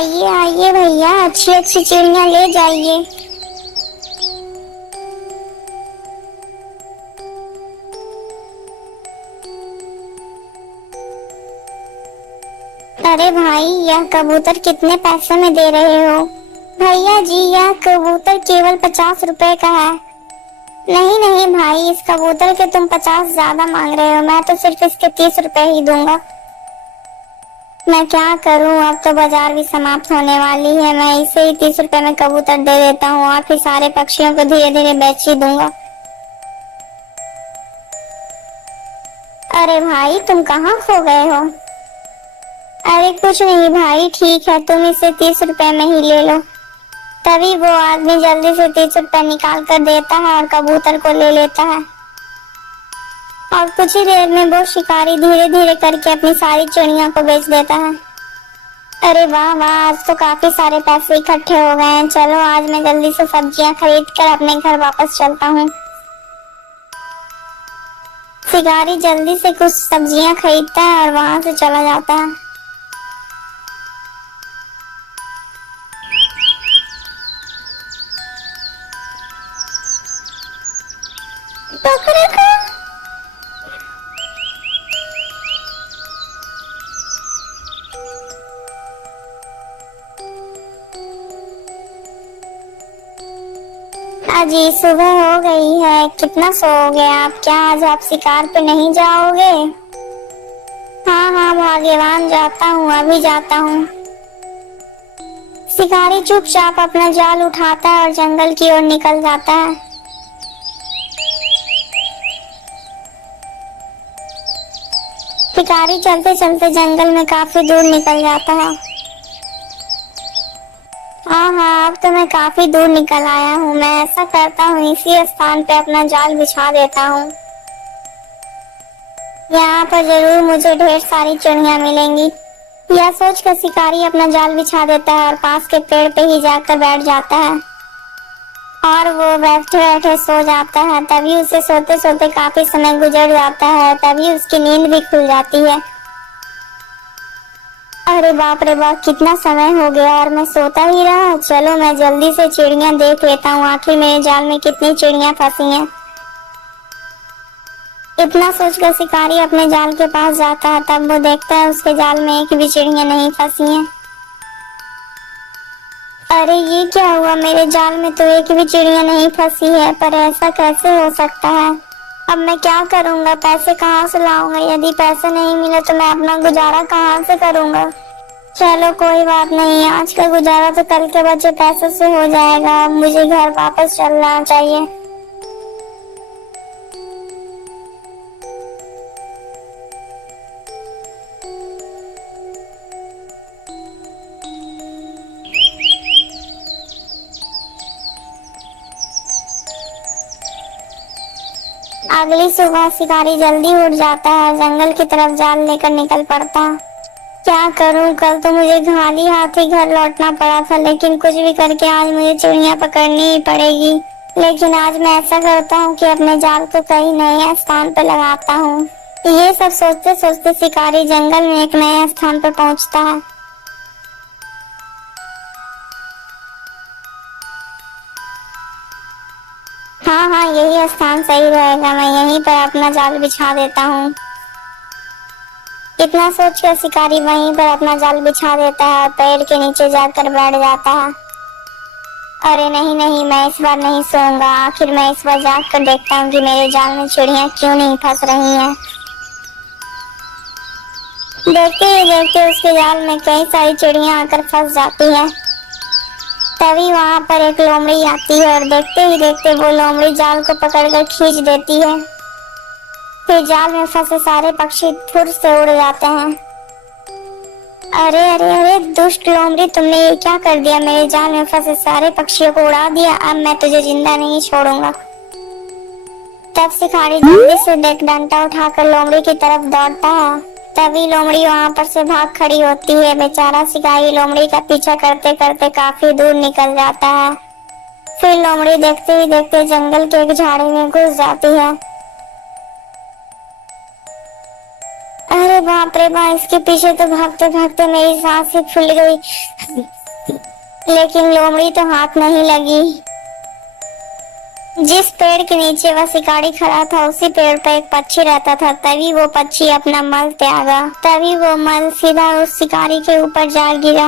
आइए आइए भैया, अच्छी अच्छी चिड़िया ले जाइए। अरे भाई, यह कबूतर कितने पैसे में दे रहे हो? भैया जी, यह कबूतर केवल 50 रुपए का है। नहीं नहीं भाई, इस कबूतर के तुम 50 ज्यादा मांग रहे हो। मैं तो सिर्फ इसके 30 रुपए ही दूंगा। मैं क्या करूं, अब तो बाजार भी समाप्त होने वाली है। मैं इसे ही 30 रुपए में कबूतर दे देता हूँ और फिर सारे पक्षियों को धीरे धीरे बेच ही दूंगा। अरे भाई, तुम कहाँ खो गए हो? अरे कुछ नहीं भाई, ठीक है, तुम इसे 30 रुपए में ही ले लो। तभी वो आदमी जल्दी से 30 रुपए निकाल कर देता है और कबूतर को ले लेता है। और कुछ ही देर में वो शिकारी धीरे धीरे करके अपनी सारी चिड़िया को बेच देता है। अरे वाह वाह, आज तो काफी सारे पैसे इकट्ठे हो गए हैं। चलो आज मैं जल्दी से सब्जियां खरीद कर अपने घर वापस चलता हूँ। शिकारी जल्दी से कुछ सब्जियां खरीदता है और वहां से चला जाता है। पकड़ो को। अजी सुबह हो गई है, कितना सोओगे आप? क्या आज आप शिकार पे नहीं जाओगे? हाँ हाँ भाग्यवान, जाता हूँ, अभी जाता हूँ। शिकारी चुपचाप अपना जाल उठाता है और जंगल की ओर निकल जाता है। शिकारी चलते चलते जंगल में काफी दूर निकल जाता है। हाँ हाँ, अब तो मैं काफी दूर निकल आया हूँ। मैं ऐसा करता हूँ, इसी स्थान पे अपना जाल बिछा देता हूँ। यहाँ पर जरूर मुझे ढेर सारी चिड़िया मिलेंगी। यह सोचकर शिकारी अपना जाल बिछा देता है और पास के पेड़ पे ही जाकर बैठ जाता है और वो बैठे बैठे सो जाता है। तभी उसे सोते सोते काफी समय गुजर जाता है। तभी उसकी नींद भी खुल जाती है। अरे बाप रे बाप, कितना समय हो गया और मैं सोता ही रहा। चलो मैं जल्दी से चिड़िया देख लेता हूँ, आखिर मेरे जाल में कितनी चिड़िया फंसी हैं। इतना सोचकर शिकारी अपने जाल के पास जाता है। तब वो देखता है उसके जाल में एक भी चिड़िया नहीं फंसी है। अरे ये क्या हुआ, मेरे जाल में तो एक भी चिड़िया नहीं फंसी है। पर ऐसा कैसे हो सकता है? अब मैं क्या करूँगा? पैसे कहाँ से लाऊंगा? यदि पैसे नहीं मिले तो मैं अपना गुजारा कहाँ से करूँगा? चलो कोई बात नहीं, आज का गुजारा तो कल के बचे पैसों से हो जाएगा। अब मुझे घर वापस चलना चाहिए। अगली सुबह शिकारी जल्दी उठ जाता है, जंगल की तरफ जाल लेकर निकल पड़ता है। क्या करूं, कल तो मुझे खाली हाथ ही घर लौटना पड़ा था, लेकिन कुछ भी करके आज मुझे चिड़िया पकड़नी ही पड़ेगी। लेकिन आज मैं ऐसा करता हूँ कि अपने जाल को कहीं नए स्थान पर लगाता हूँ। ये सब सोचते सोचते शिकारी जंगल में एक नए स्थान पर पहुँचता है। हाँ हाँ, यही स्थान सही रहेगा। मैं यहीं पर अपना जाल बिछा देता हूँ। इतना सोचकर शिकारी वहीं पर अपना जाल बिछा देता है और पेड़ के नीचे जाकर बैठ जाता है। अरे नहीं नहीं, मैं इस बार नहीं सोऊंगा। आखिर मैं इस बार जाग कर देखता हूँ कि मेरे जाल में चिड़िया क्यों नहीं फंस रही हैं। देखते ही देखते उसके जाल में कई सारी चिड़िया आकर फंस जाती हैं। तभी वहां पर एक लोमड़ी आती है और देखते ही देखते वो लोमड़ी जाल को पकड़कर खींच देती है। फिर जाल में फंसे सारे पक्षी फुर से उड़ जाते हैं। अरे अरे अरे दुष्ट लोमड़ी, तुमने ये क्या कर दिया? मेरे जाल में फंसे सारे पक्षियों को उड़ा दिया। अब मैं तुझे जिंदा नहीं छोड़ूंगा। तब शिकारी जल्दी से एक डंडा उठाकर लोमड़ी की तरफ दौड़ता है। तभी लोमड़ी वहां पर से भाग खड़ी होती है। बेचारा शिकारी लोमड़ी का पीछा करते करते काफी दूर निकल जाता है। फिर लोमड़ी देखते ही देखते जंगल के एक झाड़ी में घुस जाती है। अरे रे बाप, इसके पीछे तो भागते भागते मेरी सांस ही फूल गई, लेकिन लोमड़ी तो हाथ नहीं लगी। जिस पेड़ के नीचे वह शिकारी खड़ा था उसी पेड़ पर एक पक्षी रहता था। तभी वो पक्षी अपना मल त्यागा, तभी वो मल सीधा उस शिकारी के ऊपर जा गिरा।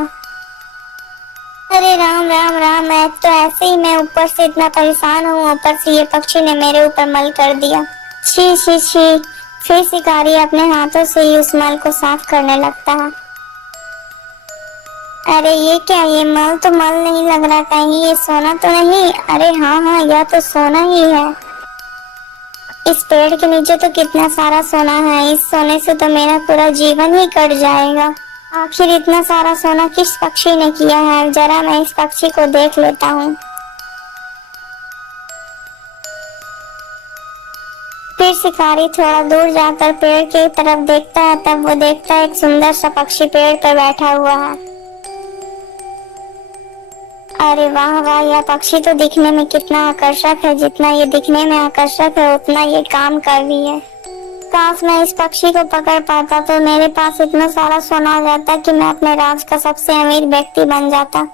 अरे राम राम राम, मैं तो ऐसे ही, मैं ऊपर से इतना परेशान हूँ, ऊपर से ये पक्षी ने मेरे ऊपर मल कर दिया। छी छी छी। फिर शिकारी अपने हाथों से ही उस मल को साफ करने लगता है। अरे ये क्या, ये मल तो मल नहीं लग रहा, कहीं ये सोना तो नहीं? अरे हाँ हाँ, यह तो सोना ही है। इस पेड़ के नीचे तो कितना सारा सोना है, इस सोने से तो मेरा पूरा जीवन ही कट जाएगा। आखिर इतना सारा सोना किस पक्षी ने किया है? जरा मैं इस पक्षी को देख लेता हूँ। फिर शिकारी थोड़ा दूर जाकर पेड़ की तरफ देखता है, तब वो देखता है एक सुंदर सा पक्षी पेड़ पर बैठा हुआ है। अरे वाह वाह, यह पक्षी तो दिखने में कितना आकर्षक है, जितना ये दिखने में आकर्षक है उतना ये काम का भी है। काश मैं इस पक्षी को पकड़ पाता तो मेरे पास इतना सारा सोना आ जाता कि मैं अपने राज का सबसे अमीर व्यक्ति बन जाता।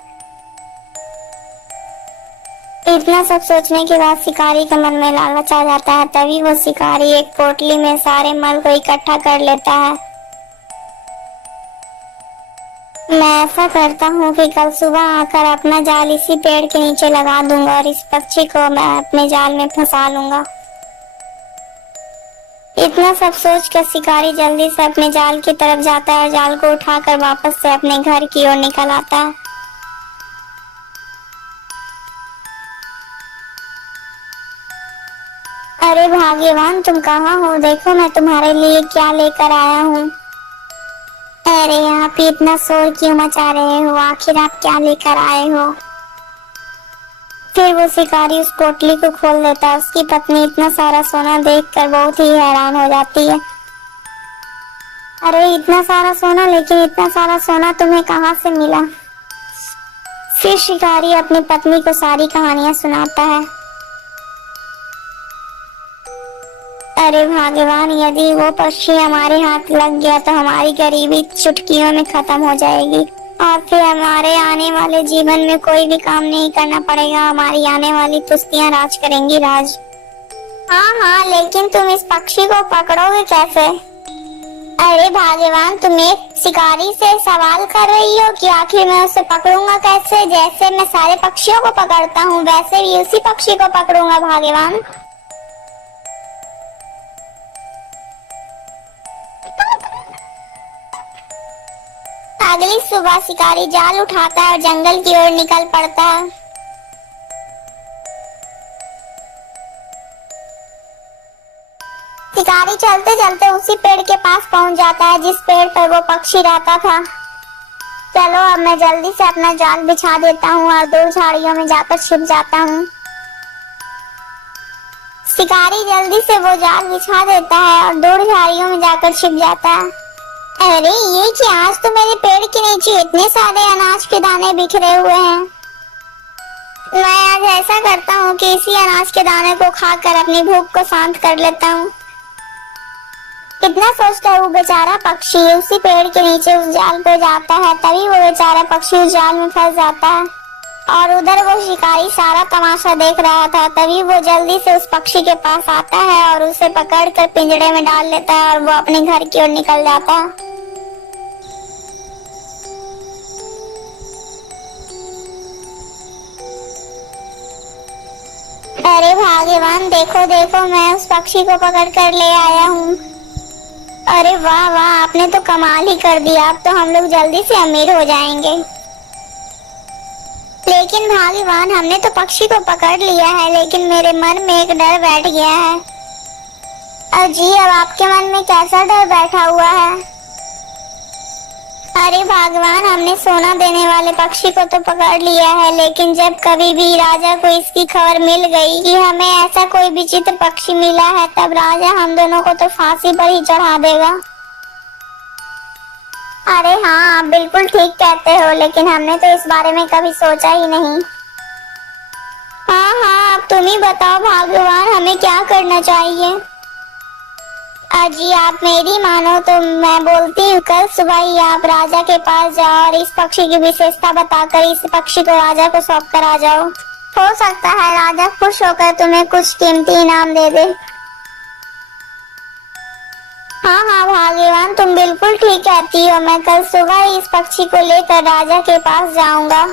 इतना सब सोचने के बाद शिकारी के मन में लालच आ जाता है। तभी वो शिकारी एक पोटली में सारे मल को इकट्ठा कर लेता है। मैं ऐसा करता हूँ कि कल सुबह आकर अपना जाल इसी पेड़ के नीचे लगा दूंगा और इस पक्षी को मैं अपने जाल में फंसा लूंगा। इतना सब सोचकर शिकारी जल्दी से अपने जाल की तरफ जाता है और जाल को उठाकर वापस से अपने घर की ओर निकल आता है। अरे भाग्यवान, तुम कहाँ हो? देखो मैं तुम्हारे लिए क्या लेकर आया हूँ। अरे यहाँ पे इतना शोर क्यों मचा रहे हो? आखिर आप क्या लेकर आए हो? फिर वो शिकारी उस पोटली को खोल देता है। उसकी पत्नी इतना सारा सोना देखकर बहुत ही हैरान हो जाती है। अरे इतना सारा सोना, लेकिन इतना सारा सोना तुम्हें कहाँ से मिला? फिर शिकारी अपनी पत्नी को सारी कहानियां सुनाता है। अरे भगवान, यदि वो पक्षी हमारे हाथ लग गया तो हमारी गरीबी चुटकियों में खत्म हो जाएगी और फिर हमारे आने वाले जीवन में कोई भी काम नहीं करना पड़ेगा। हमारी आने वाली पुश्तियां राज करेंगी, राज। हाँ हाँ, लेकिन तुम इस पक्षी को पकड़ोगे कैसे? अरे भगवान, तुम एक शिकारी से सवाल कर रही हो कि आखिर मैं उसे पकड़ूंगा कैसे? जैसे मैं सारे पक्षियों को पकड़ता हूँ वैसे भी उसी पक्षी को पकड़ूंगा भगवान। अगली सुबह शिकारी जाल उठाता है और जंगल की ओर निकल पड़ता है। शिकारी चलते चलते उसी पेड़ के पास पहुंच जाता है जिस पेड़ पर वो पक्षी रहता था। चलो अब मैं जल्दी से अपना जाल बिछा देता हूँ और दूर झाड़ियों में जाकर छिप जाता हूँ। शिकारी जल्दी से वो जाल बिछा देता है और दूर झाड़ियों में जाकर छिप जाता है। अरे ये क्या, आज तो मेरे पेड़ के नीचे इतने सारे अनाज के दाने बिखरे हुए हैं। मैं आज ऐसा करता हूँ कि इसी अनाज के दाने को खाकर अपनी भूख को शांत कर लेता हूँ। कितना सोचता है वो बेचारा पक्षी उसी पेड़ के नीचे उस जाल पे जाता है। तभी वो बेचारा पक्षी उस जाल में फंस जाता है और उधर वो शिकारी सारा तमाशा देख रहा था। तभी वो जल्दी से उस पक्षी के पास आता है और उसे पकड़कर पिंजरे में डाल लेता है और वो अपने घर की ओर निकल जाता है। अरे भाग्यवान, देखो देखो, मैं उस पक्षी को पकड़ कर ले आया हूँ। अरे वाह वाह, आपने तो कमाल ही कर दिया। अब तो हम लोग जल्दी से अमीर हो जाएंगे। लेकिन भाग्यवान, हमने तो पक्षी को पकड़ लिया है, लेकिन मेरे मन में एक डर बैठ गया है। अजी, अब आपके मन में कैसा डर बैठा हुआ है? अरे भगवान, हमने सोना देने वाले पक्षी को तो पकड़ लिया है, लेकिन जब कभी भी राजा को इसकी खबर मिल गई कि हमें ऐसा कोई विचित्र पक्षी मिला है, तब राजा हम दोनों को तो फांसी पर ही चढ़ा देगा। अरे हाँ, आप बिल्कुल ठीक कहते हो, लेकिन हमने तो इस बारे में कभी सोचा ही नहीं। हाँ हाँ, अब तुम ही बताओ भगवान, हमें क्या करना चाहिए? अजी आप मेरी मानो तो मैं बोलती हूँ कल सुबह ही आप राजा के पास जाओ और इस पक्षी की विशेषता बताकर इस पक्षी को राजा को सौंप कर आ जाओ। हो सकता है राजा खुश होकर तुम्हें कुछ कीमती इनाम दे दे। हाँ हाँ भाग्यवान, तुम बिल्कुल ठीक कहती हो। मैं कल सुबह ही इस पक्षी को लेकर राजा के पास जाऊंगा।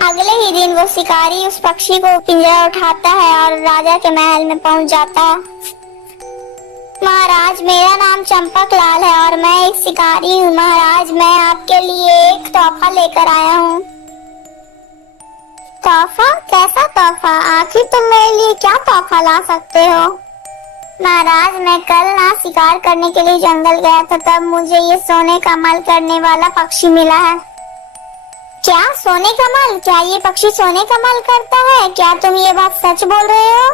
अगले ही दिन वो शिकारी उस पक्षी को पिंजरा उठाता है और राजा के महल में पहुंच जाता है। महाराज, मेरा नाम चंपक लाल है और मैं एक शिकारी हूँ। महाराज, मैं आपके लिए एक तोहफा लेकर आया हूँ। तोहफा? कैसा तोहफा? आखिर तुम मेरे लिए क्या तोहफा ला सकते हो? महाराज, मैं कल ना शिकार करने के लिए जंगल गया था, तब मुझे ये सोने का मल करने वाला पक्षी मिला है। क्या सोने का मल? क्या ये पक्षी सोने का मल करता है? क्या तुम ये बात सच बोल रहे हो?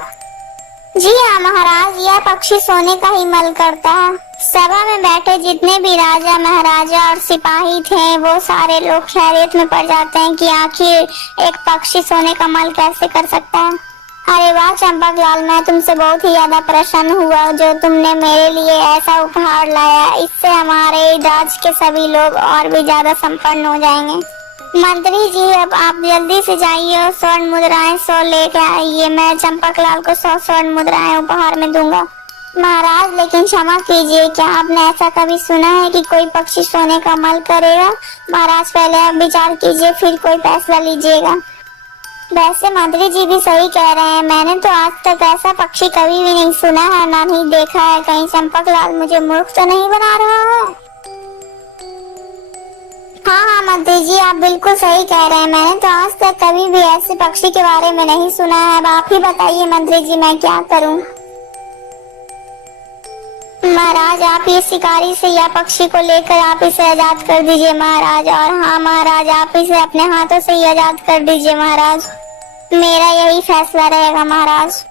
जी हाँ महाराज, यह पक्षी सोने का ही मल करता है। सभा में बैठे जितने भी राजा महाराजा और सिपाही थे वो सारे लोग हैरत में पड़ जाते हैं कि आखिर एक पक्षी सोने का मल कैसे कर सकता है। अरे वाह चंपक लाल, मैं तुमसे बहुत ही ज्यादा प्रसन्न हुआ जो तुमने मेरे लिए ऐसा उपहार लाया। इससे हमारे राज्य के सभी लोग और भी ज्यादा संपन्न हो जाएंगे। मंत्री जी, अब आप जल्दी से जाइए और स्वर्ण मुद्राएं 100 लेके आइए। मैं चंपक लाल को 100 स्वर्ण मुद्राएं उपहार में दूंगा। महाराज, लेकिन क्षमा कीजिए, क्या आपने ऐसा कभी सुना है कि कोई पक्षी सोने का मल करेगा? महाराज, पहले आप विचार कीजिए फिर कोई फैसला लीजिएगा। वैसे मंत्री जी भी सही कह रहे हैं, मैंने तो आज तक ऐसा पक्षी कभी भी नहीं सुना है, ना ही देखा है। कहीं चंपक लाल मुझे मूर्ख तो नहीं बना रहा है? हाँ हाँ मंत्री जी, आप बिल्कुल सही कह रहे हैं। मैंने तो आज तक कभी भी ऐसे पक्षी के बारे में नहीं सुना है। अब आप ही बताइए मंत्री जी, मैं क्या करूं? महाराज, आप ये शिकारी से या पक्षी को लेकर आप इसे आजाद कर दीजिए महाराज। और हाँ महाराज, आप इसे अपने हाथों से ही आजाद कर दीजिए महाराज। मेरा यही फैसला रहेगा महाराज।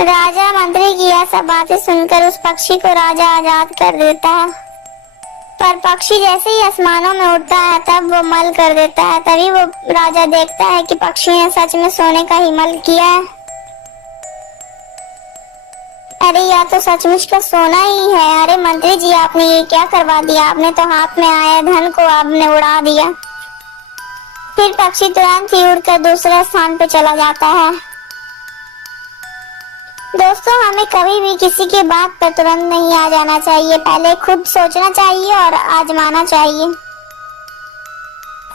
राजा मंत्री की यह सब बातें सुनकर उस पक्षी को राजा आजाद कर देता है। पर पक्षी जैसे ही आसमानों में उड़ता है तब वो मल कर देता है। तभी वो राजा देखता है कि पक्षी ने सच में सोने का ही मल किया है। अरे यह तो सचमुच का सोना ही है। अरे मंत्री जी, आपने ये क्या करवा दिया? आपने तो हाथ में आए धन को आपने उड़ा दिया। फिर पक्षी तुरंत ही उड़कर दूसरे स्थान पे चला जाता है। दोस्तों, हमें कभी भी किसी की बात पर तुरंत नहीं आ जाना चाहिए। पहले खुद सोचना चाहिए और आजमाना चाहिए।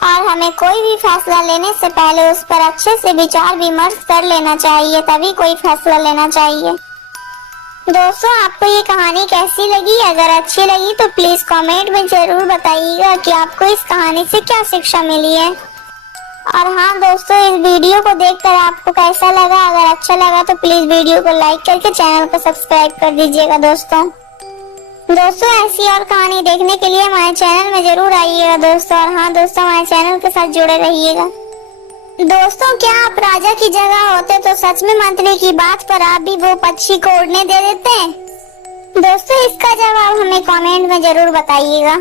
और हमें कोई भी फैसला लेने से पहले उस पर अच्छे से विचार विमर्श कर लेना चाहिए, तभी कोई फैसला लेना चाहिए। दोस्तों, आपको ये कहानी कैसी लगी? अगर अच्छी लगी तो प्लीज कमेंट में जरूर बताइएगा कि आपको इस कहानी से क्या शिक्षा मिली है। और हाँ दोस्तों, इस वीडियो को देखकर आपको कैसा लगा? अगर अच्छा लगा तो प्लीज वीडियो को लाइक करके चैनल को सब्सक्राइब कर दीजिएगा। दोस्तों ऐसी और कहानी देखने के लिए हमारे चैनल में जरूर आइएगा दोस्तों। और हाँ दोस्तों, हमारे चैनल के साथ जुड़े रहिएगा। दोस्तों, क्या आप राजा की जगह होते तो सच में मंत्री की बात पर आप भी वो पक्षी को उड़ने दे देते? दोस्तों, इसका जवाब हमें कमेंट में जरूर बताइएगा।